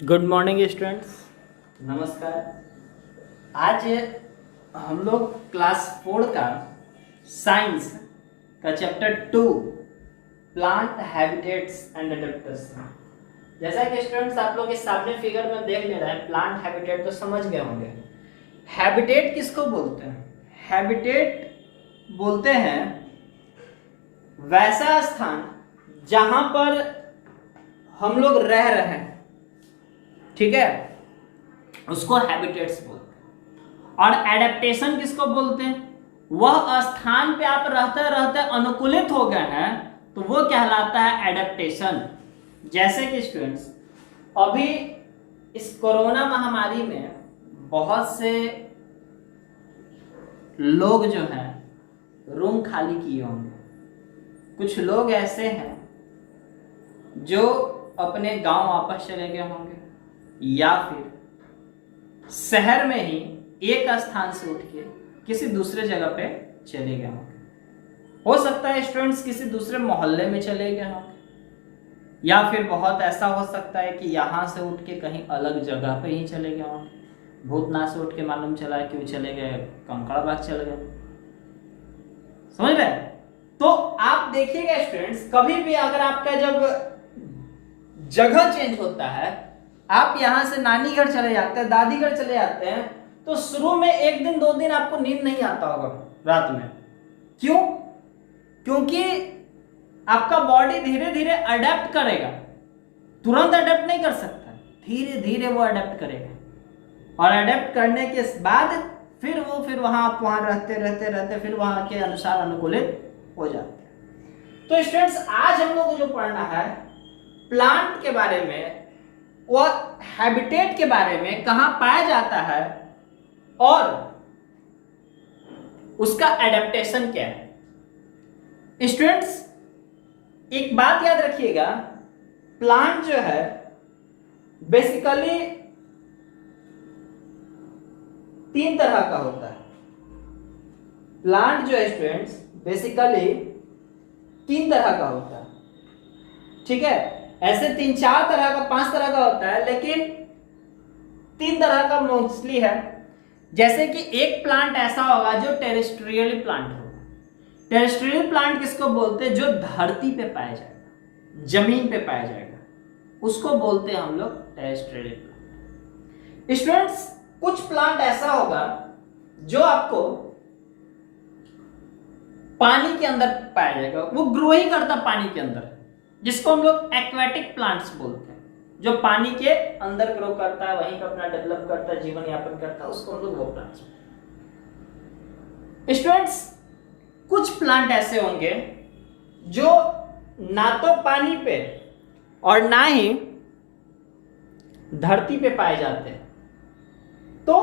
Good morning students, नमस्कार। आज हम लोग क्लास 4 का साइंस का chapter 2 plant habitats and adaptation. जैसा कि स्टूडेंट्स आप लोग इस सामने फिगर में देख ले रहे हैं, प्लांट हैबिटेट तो समझ गए होंगे। हैबिटेट किसको बोलते हैं? हैबिटेट बोलते हैं वैसा स्थान जहां पर हम लोग रह रहे हैं, ठीक है, उसको हैबिटेट्स बोलते हैं। और एडेप्टेशन किसको बोलते हैं? वह स्थान पे आप रहते रहते अनुकूलित हो गए हैं तो वो कहलाता है एडेप्टेशन। जैसे कि स्टूडेंट्स अभी इस कोरोना महामारी में बहुत से लोग जो हैं रूम खाली किए होंगे। कुछ लोग ऐसे हैं जो अपने गांव वापस चले गए होंगे या फिर शहर में ही एक स्थान से उठ के किसी दूसरे जगह पे चले गए होंगे। हो सकता है स्टूडेंट्स किसी दूसरे मोहल्ले में चले गए होंगे या फिर बहुत ऐसा हो सकता है कि यहाँ से उठ के कहीं अलग जगह पे ही चले गए होंगे। भूतनाथ से उठ के मालूम चला है कि वो चले गए कंकड़बाग चले गए। समझ रहे? तो आप देखिएगा स्टूडेंट्स, कभी भी अगर आपका जब जगह चेंज होता है, आप यहां से नानी घर चले जाते हैं, दादी घर चले जाते हैं, तो शुरू में 1 दिन 2 दिन आपको नींद नहीं आता होगा रात में। क्यों? क्योंकि आपका बॉडी धीरे धीरे अडेप्ट करेगा। तुरंत अडेप्ट नहीं कर सकता, धीरे धीरे वो अडेप्ट करेगा। और अडेप्ट करने के बाद फिर वहां आप वहां रहते फिर वहां के अनुसार अनुकूलित हो जाते हैं। तो स्टूडेंट्स आज हम लोग को जो पढ़ना है प्लांट के बारे में, वह हैबिटेट के बारे में, कहां पाया जाता है और उसका एडेप्टेशन क्या है। स्टूडेंट्स एक बात याद रखिएगा, प्लांट जो है बेसिकली 3 तरह का होता है। प्लांट जो है स्टूडेंट्स बेसिकली 3 तरह का होता है, ठीक है। ऐसे 3-4 तरह का 5 तरह का होता है, लेकिन 3 तरह का मोस्टली है। जैसे कि एक प्लांट ऐसा होगा जो टेरेस्ट्रियल प्लांट होगा। टेरेस्ट्रियल प्लांट किसको बोलते हैं? जो धरती पे पाया जाएगा, जमीन पे पाया जाएगा, उसको बोलते हैं हम लोग टेरेस्ट्रियल प्लांट। स्टूडेंट्स कुछ प्लांट ऐसा होगा जो आपको पानी के अंदर पाया जाएगा, वो ग्रो ही करता पानी के अंदर, जिसको हम लोग एक्वेटिक प्लांट्स बोलते हैं। जो पानी के अंदर ग्रो करता है, वहीं पर अपना डेवलप करता है, जीवन यापन करता है, उसको हम लोग वो प्लांट्स बोलते हैं। स्टूडेंट्स कुछ प्लांट ऐसे होंगे जो ना तो पानी पे और ना ही धरती पे पाए जाते हैं। तो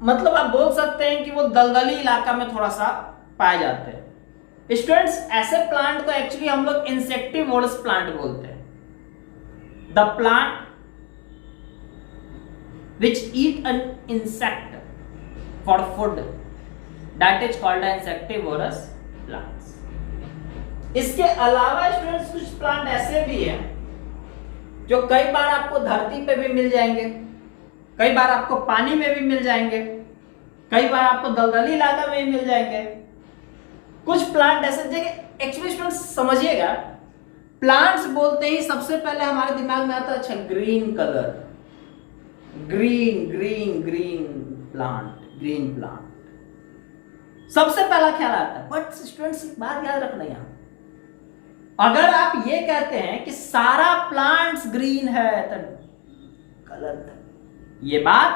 मतलब आप बोल सकते हैं कि वो दलदली इलाका में थोड़ा सा पाए जाते हैं। स्टूडेंट्स ऐसे प्लांट को एक्चुअली हम लोग इंसेक्टिवोरस प्लांट बोलते हैं। The plant which eat an insect for food, that is called insectivorous plants. इसके अलावा स्टूडेंट्स कुछ प्लांट ऐसे भी हैं जो कई बार आपको धरती पे भी मिल जाएंगे, कई बार आपको पानी में भी मिल जाएंगे, कई बार आपको दलदली इलाका में भी मिल जाएंगे। कुछ प्लांट ऐसे जगह एक्चुअली स्टूडेंट्स समझिएगा, प्लांट्स बोलते ही सबसे पहले हमारे दिमाग में आता है अच्छा ग्रीन कलर, ग्रीन प्लांट सबसे पहला ख्याल आता है। बट स्टूडेंट्स एक बात याद रखना, यहां अगर आप ये कहते हैं कि सारा प्लांट्स ग्रीन है तो गलत है। ये बात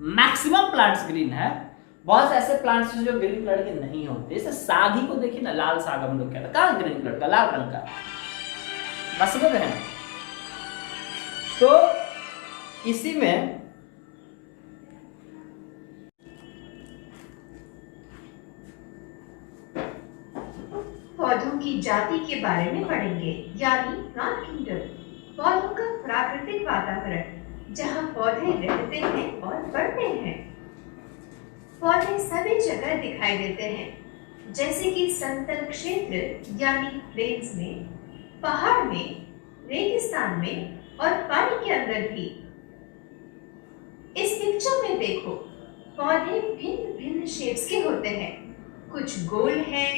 मैक्सिमम प्लांट्स ग्रीन है, बहुत ऐसे प्लांट्स जो ग्रीन कलर के नहीं होते। जैसे साग ही को देखिए ना, लाल साग हम लोग कहते हैं, कहाँ ग्रीन कलर का, लाल रंग का, बस समझ रहे हैं। तो इसी में पौधों की जाति के बारे में पढ़ेंगे, यानी प्लांट किंगडम। पौधों का प्राकृतिक वातावरण जहाँ पौधे रहते हैं और बढ़ते हैं। पौधे सभी जगह दिखाई देते हैं, जैसे कि समतल क्षेत्र यानी प्लेन्स में, पहाड़ में, रेगिस्तान में, और पानी के अंदर भी। इस पिक्चर में देखो, पौधे भिन्न भिन्न शेप्स के होते हैं। कुछ गोल हैं,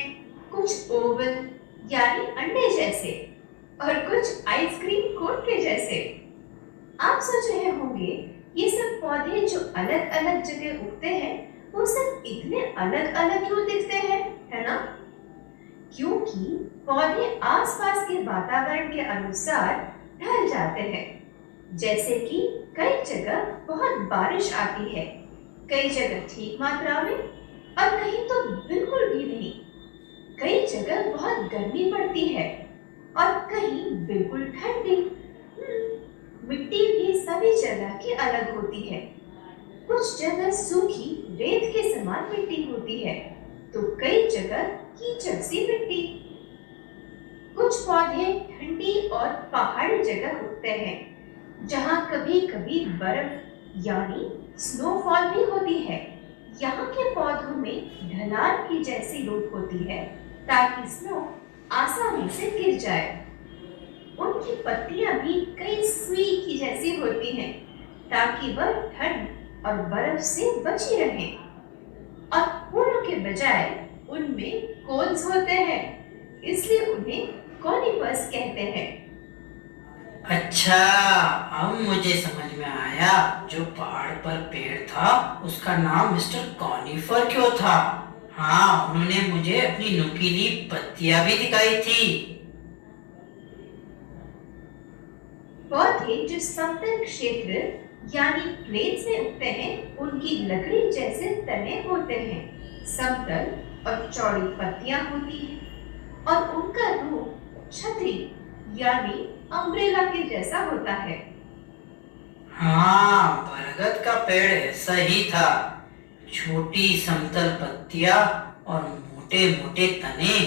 कुछ ओवल यानी अंडे जैसे, और कुछ आइसक्रीम कोन के जैसे। आप सोच रहे होंगे, ये सब पौधे जो अलग अलग जगह उगते हैं, वो सब इतने अलग अलग क्यों दिखते हैं, है ना? क्योंकि पौधे आसपास के वातावरण के अनुसार ढल जाते हैं। जैसे कि कई जगह बहुत बारिश आती है, कई जगह ठीक मात्रा में, और कहीं तो बिल्कुल भी नहीं। कई जगह बहुत गर्मी पड़ती है और कहीं बिल्कुल ठंडी। मिट्टी भी सभी जगह की अलग होती है। कुछ जगह सूखी रेत के समान मिट्टी होती है, तो कई जगह कीचड़ सी मिट्टी। कुछ पौधे ठंडी और पहाड़ी जगह उगते हैं, जहाँ कभी कभी बर्फ यानी स्नोफॉल भी होती है। यहाँ के पौधों में ढलान की जैसी रूप होती है, ताकि स्नो आसानी से गिर जाए। उनकी पत्तियां भी कई सुई की जैसी होती हैं, ताकि वह ठंड और बर्फ से बची रहें। और फूलों के बजाय उनमें कोन्स होते हैं, इसलिए उन्हें कॉनिफर्स कहते हैं। अच्छा, अब मुझे समझ में आया, जो पहाड़ पर पेड़ था उसका नाम मिस्टर कॉनिफर क्यों था। हाँ, उन्होंने मुझे अपनी नुकीली पत्तियां भी दिखाई थी। पौधे जो समतल क्षेत्र यानी प्लेन्स में उगते हैं, उनकी लकड़ी जैसे तने होते हैं, समतल और चौड़ी पत्तियां होती हैं, और उनका रूप छतरी यानी अम्ब्रेला के जैसा होता है। हाँ, बरगद का पेड़ ऐसा ही था, छोटी समतल पत्तियां और मोटे मोटे तने।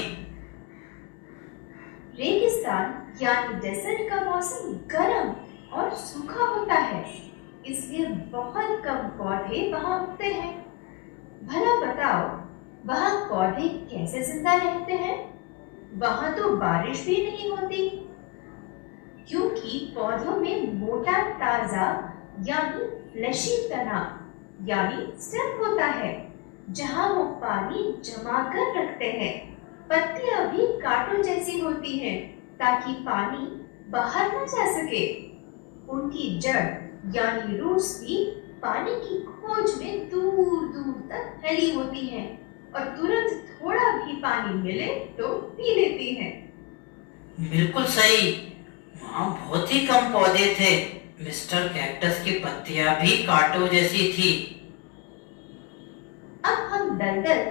रेगिस्तान यानी डेजर्ट का मौसम गर्म और सूखा होता है, इसलिए बहुत कम पौधे वहां उगते हैं। भला बताओ, वहां पौधे कैसे जिंदा रहते हैं? वहां तो बारिश भी नहीं होती, क्योंकि पौधों में मोटा ताजा यानी फ्लैशी तना यानी स्टेम होता है, जहां वो पानी जमा कर रखते हैं। पत्तियां भी कांटों जैसी होती हैं, ताकि पानी बाहर न जा सके। उनकी जड़ यानी रूट्स भी पानी की खोज में दूर दूर तक फैली होती हैं, और तुरंत थोड़ा भी पानी मिले तो पी लेती हैं। बिल्कुल सही, वहाँ बहुत ही कम पौधे थे। मिस्टर कैक्टस की पत्तियां भी कांटों जैसी थी। अब हम दलदल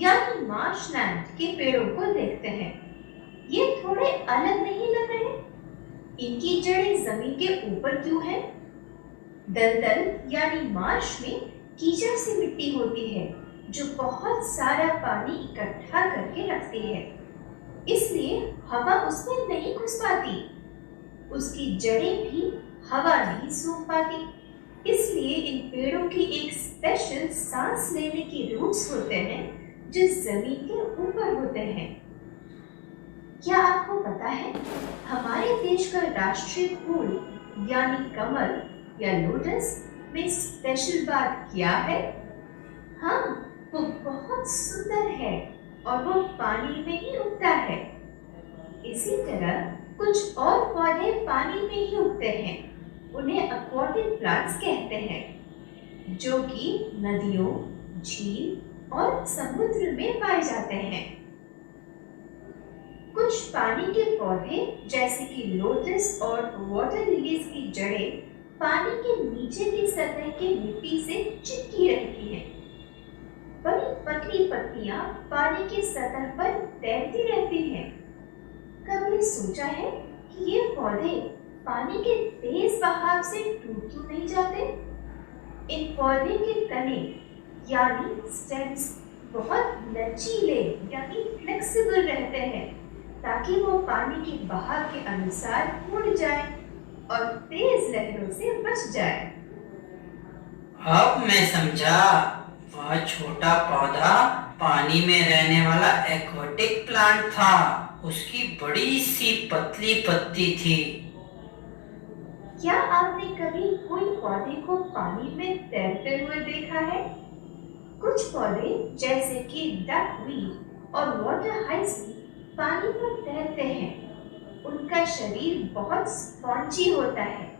यानी मार्शलैंड के पेड़ों को देखते हैं। ये थोड़े अलग नहीं लग रहे? इनकी जड़ें जमीन के ऊपर क्यों हैं? दलदल यानी मार्श में कीचड़ सी मिट्टी होती है, जो बहुत सारा पानी इकट्ठा करके रखती है, इसलिए हवा उसमें नहीं घुस पाती। उसकी जड़ें भी हवा नहीं सूंघ पाती, इसलिए इन पेड़ों की एक स्पेशल सांस लेने की रूट्स होते हैं, जो जमीन के ऊपर होते हैं। क्या आपको पता है, हमारे देश का राष्ट्रीय फूल यानी कमल या लोटस में स्पेशल बात क्या है? हाँ, वो बहुत सुंदर है और वो पानी में ही उगता है। इसी तरह कुछ और पौधे पानी में ही उगते हैं, उन्हें एक्वाटिक प्लांट्स कहते हैं, जो कि नदियों, झील और समुद्र में पाए जाते हैं। कुछ पानी के पौधे जैसे कि लोटस और वाटर लिलीज की जड़ें पानी के नीचे की सतह की मिट्टी से चिपकी रहती हैं। बड़ी पतली पत्तियां पानी की सतह पर तैरती रहती हैं। कभी सोचा है कि ये पौधे पानी के तेज बहाव से टूट क्यों नहीं जाते? इन पौधे के तने यानी स्टेम्स बहुत लचीले यानी फ्लेक्सिबल रहते हैं, ताकि वो पानी के बहाव के अनुसार उड़ जाए और तेज लहरों से बच जाए। अब मैं समझा, वह छोटा पौधा पानी में रहने वाला एक्वाटिक प्लांट था। उसकी बड़ी सी पतली पत्ती थी। क्या आपने कभी कोई पौधे को पानी में तैरते हुए देखा है? कुछ पौधे जैसे कि डकवीड और वाटर हाइसिंथ पानी पर तैरते हैं। उनका शरीर बहुत स्पॉन्जी होता है,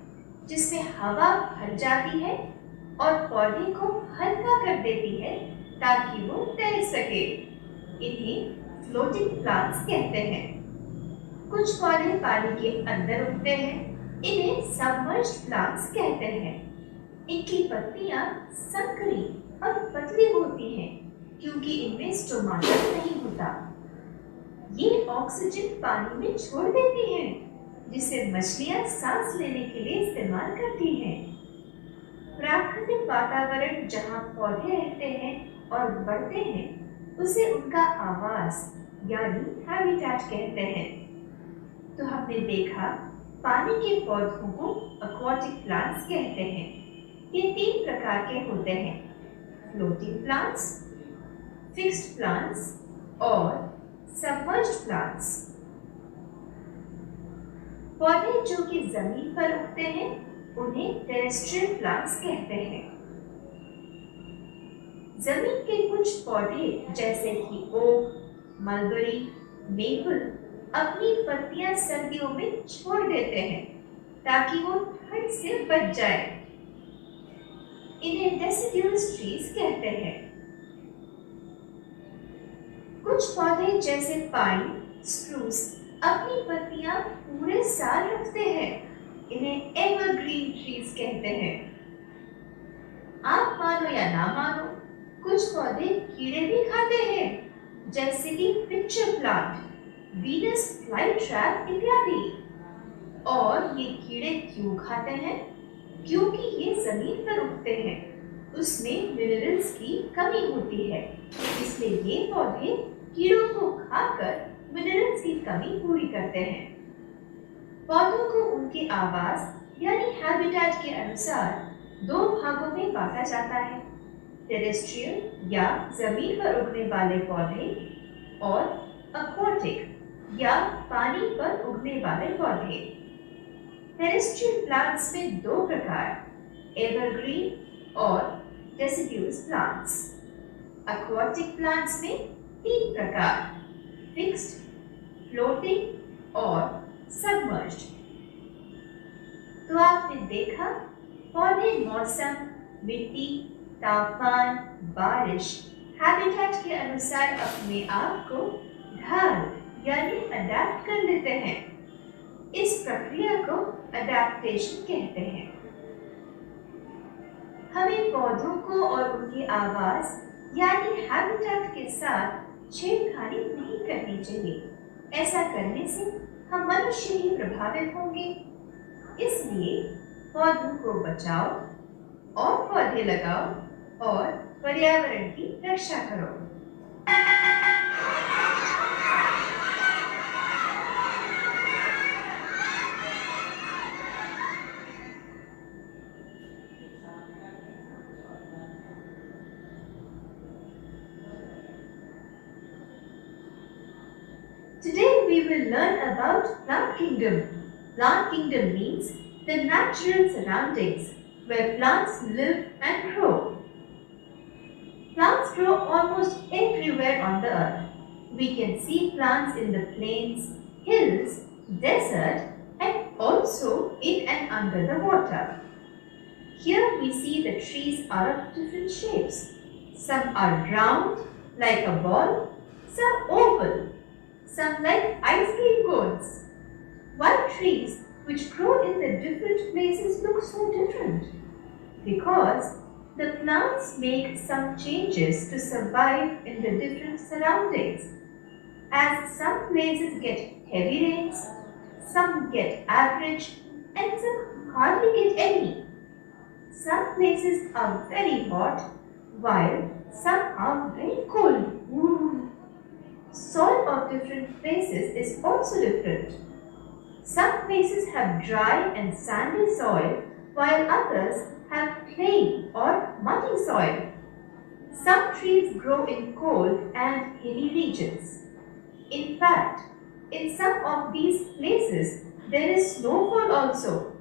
जिसमें हवा भर जाती है और पौधे को हल्का कर देती है ताकि वो तैर सके। इन्हें फ्लोटिंग प्लांट्स कहते हैं। कुछ पौधे पानी के अंदर उगते हैं। इन्हें सबमर्ज्ड प्लांट्स कहते हैं। इनकी पत्तियां संकरी और पतली होती हैं क्योंकि इनमें स्टोमाटा नहीं होता। ये ऑक्सीजन पानी में छोड़ देती हैं, जिसे मछलियां सांस लेने के लिए इस्तेमाल करती हैं। प्राकृतिक वातावरण जहाँ पौधे रहते हैं और बढ़ते हैं, उसे उनका आवास यानी हैबिटेट कहते हैं। तो हमने देखा पानी के पौधों को एक्वाटिक प्लांट्स कहते हैं। ये 3 प्रकार के होते हैं: फ्लोटिंग प्लांट्स, फिक्स्ड प्लांट्स और सबमर्ज्ड प्लांट्स। पौधे जो कि जमीन पर उगते हैं उन्हें टेरेस्ट्रियल प्लांट्स कहते हैं। जमीन के कुछ पौधे जैसे कि ओक, मलबरी, मेपल अपनी पत्तियां सर्दियों में छोड़ देते हैं ताकि वो ठंड से बच जाए। इन्हें डेसिड्यूस ट्रीज कहते हैं। कुछ पौधे जैसे पाइन, स्प्रूस अपनी पत्तियां पूरे साल रखते हैं। इन्हें एवरग्रीन ट्रीज कहते हैं। आप मानो या ना मानो, कुछ पौधे कीड़े भी खाते हैं, जैसे कि पिक्चर प्लांट, वीनस फ्लाईट्रैप इत्यादि। और ये कीड़े क्यों खाते हैं? क्योंकि ये जमीन पर उगते हैं, उसमें मिनरल्स की कमी होती है, इसलिए ये पौधे कीड़ों को खाकर मिनरल्स की कमी पूरी करते हैं। पौधों को उनके आवास यानी हैबिटेट के अनुसार 2 भागों में बांटा जाता है: टेरेस्ट्रियल या जमीन पर उगने वाले पौधे और एक्वाटिक या पानी पर उगने वाले पौधे। टेरेस्ट्रियल प्लांट्स में 2 प्रकार, एवरग्रीन और डेसिड्यूस प्लांट्स। एक्वाटिक प्लांट्स में 3 प्रकार, फिक्स्ड, फ्लोटिंग और सबमर्ज्ड। तो आपने देखा पौधे मौसम, मिट्टी, तापमान, बारिश, हैबिटेट के अनुसार अपने आप को ढाल यानी अडैप्ट कर लेते हैं। इस प्रक्रिया को अडैप्टेशन कहते हैं। हमें पौधों को और उनके आवास यानी हैबिटेट के साथ छेड़खानी नहीं करनी चाहिए। ऐसा करने से हम मनुष्य ही प्रभावित होंगे। इसलिए पौधों को बचाओ और पौधे लगाओ और पर्यावरण की रक्षा करो। Today we will learn about plant kingdom. Plant kingdom means the natural surroundings where plants live and grow. Plants grow almost everywhere on the earth. We can see plants in the plains, hills, desert, and also in and under the water. Here we see the trees are of different shapes. Some are round like a ball, some oval, some like ice cream cones. Why trees which grow in the different places look so different? Because the plants make some changes to survive in the different surroundings. As some places get heavy rains, some get average, and some hardly get any. Some places are very hot, while some are very cold. Soil of different places is also different. Some places have dry and sandy soil, while others have clay or muddy soil. Some trees grow in cold and hilly regions. In fact, in some of these places, there is snowfall also.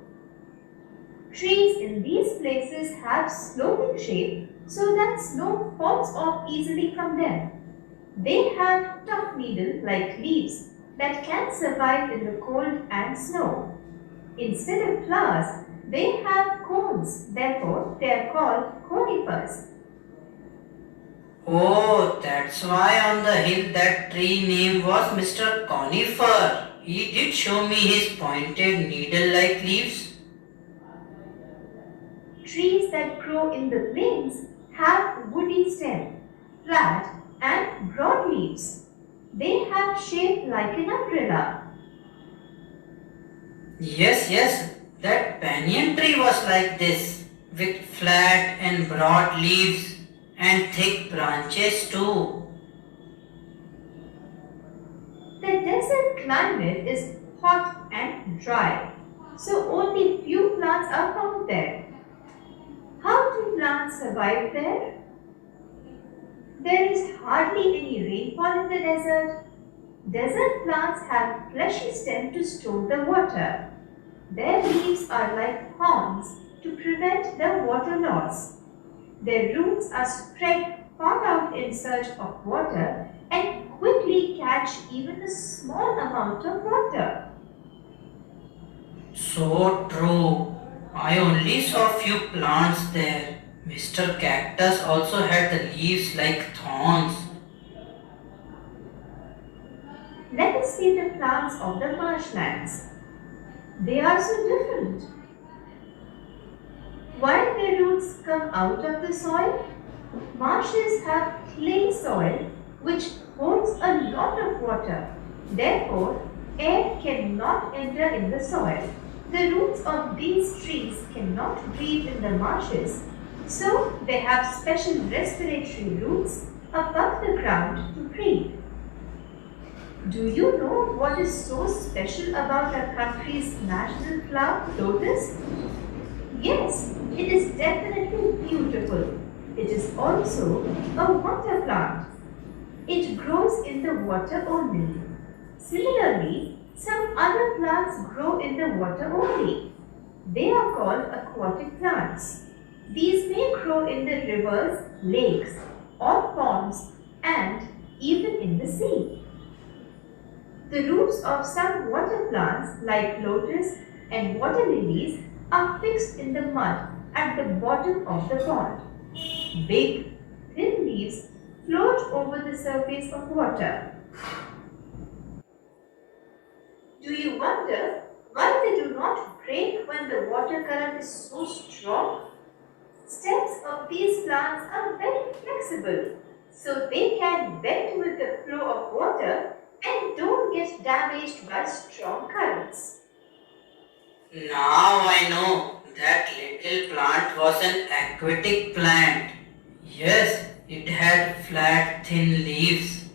Trees in these places have sloping shape so that snow falls off easily from them. They have tough needle-like leaves that can survive in the cold and snow. Instead of flowers, they have cones, therefore they are called conifers. Oh, that's why on the hill that tree name was Mr. Conifer. He did show me his pointed needle-like leaves. Trees that grow in the plains have woody stem, flat and broad leaves. They have shape like an umbrella. Yes, that banyan tree was like this, with flat and broad leaves and thick branches too. The desert climate is hot and dry, so only few plants are found there. How do plants survive there? There is hardly any rainfall in the desert. Desert plants have fleshy stems to store the water. Their leaves are like horns to prevent the water loss. Their roots are spread far out in search of water and quickly catch even a small amount of water. So true. I only saw few plants there. Mr. Cactus also had the leaves like thorns. Let us see the plants of the marshlands. They are so different. While their roots come out of the soil, marshes have clay soil which holds a lot of water. Therefore, air cannot enter in the soil. The roots of these trees cannot breathe in the marshes, so they have special respiratory roots above the ground to breathe. Do you know what is so special about our country's national flower, lotus? Yes, it is definitely beautiful. It is also a water plant. It grows in the water only. Similarly, some other plants grow in the water only. They are called aquatic plants. These may grow in the rivers, lakes, or ponds, and even in the sea. The roots of some water plants like lotus and water lilies are fixed in the mud at the bottom of the pond. Big, thin leaves float over the surface of water. Do you wonder why they do not break when the water current is so strong? Stems of these plants are very flexible, so they can bend with the flow of water and don't get damaged by strong currents. Now I know that little plant was an aquatic plant. Yes, it had flat, thin leaves.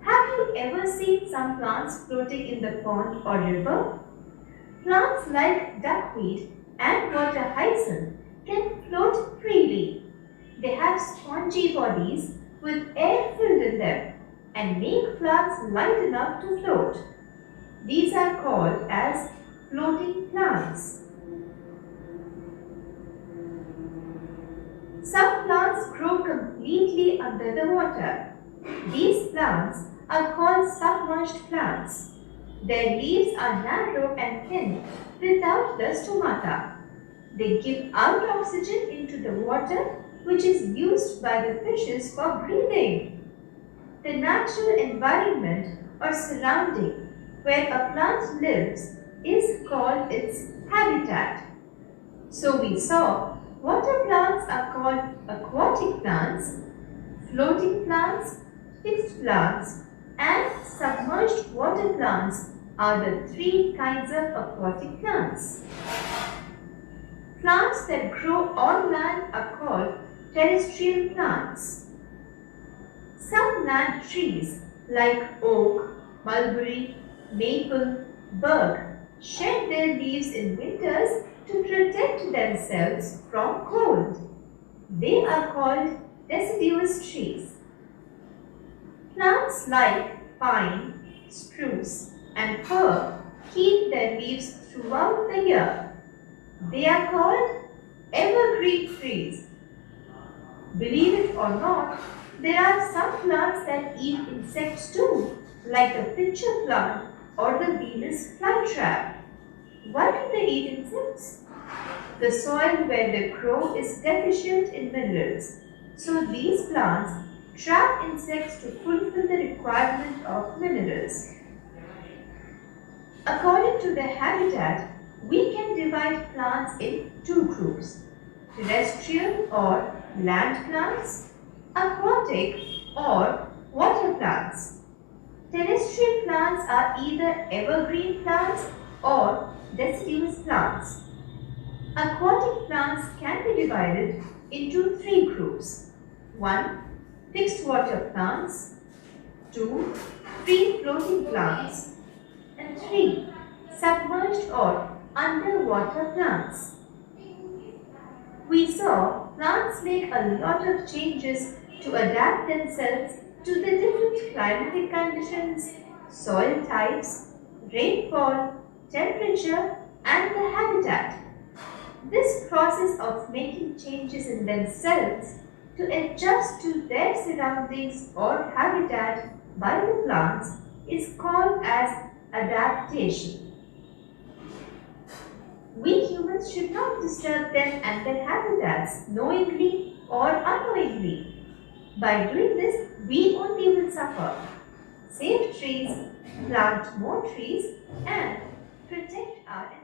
Have you ever seen some plants floating in the pond or river? Plants like duckweed and water hyacinth can float freely. They have spongy bodies with air filled in them and make plants light enough to float. These are called as floating plants. Some plants grow completely under the water. These plants are called submerged plants. Their leaves are narrow and thin without the stomata. They give out oxygen into the water, which is used by the fishes for breathing. The natural environment or surrounding where a plant lives is called its habitat. So we saw water plants are called aquatic plants, floating plants, fixed plants, and submerged water plants are the three kinds of aquatic plants. Plants that grow on land are called terrestrial plants. Some land trees like oak, mulberry, maple, birch shed their leaves in winters to protect themselves from cold. They are called deciduous trees. Plants like pine, spruce, and fir keep their leaves throughout the year. They are called evergreen trees. Believe it or not, there are some plants that eat insects too, like the pitcher plant or the Venus flytrap. Why do they eat insects? The soil where they grow is deficient in minerals, so these plants trap insects to fulfill the requirement of minerals. According to their habitat, we can divide plants in two groups: terrestrial or land plants, aquatic or water plants. Terrestrial plants are either evergreen plants or deciduous plants. Aquatic plants can be divided into three groups. 1. Fixed water plants. 2. Free floating plants. And 3. Submerged or underwater plants. We saw plants make a lot of changes to adapt themselves to the different climatic conditions, soil types, rainfall, temperature, and the habitat. This process of making changes in themselves to adjust to their surroundings or habitat by the plants is called as adaptation. We humans should not disturb them and their habitats knowingly or unknowingly. By doing this, we only will suffer. Save trees, plant more trees, and protect our environment.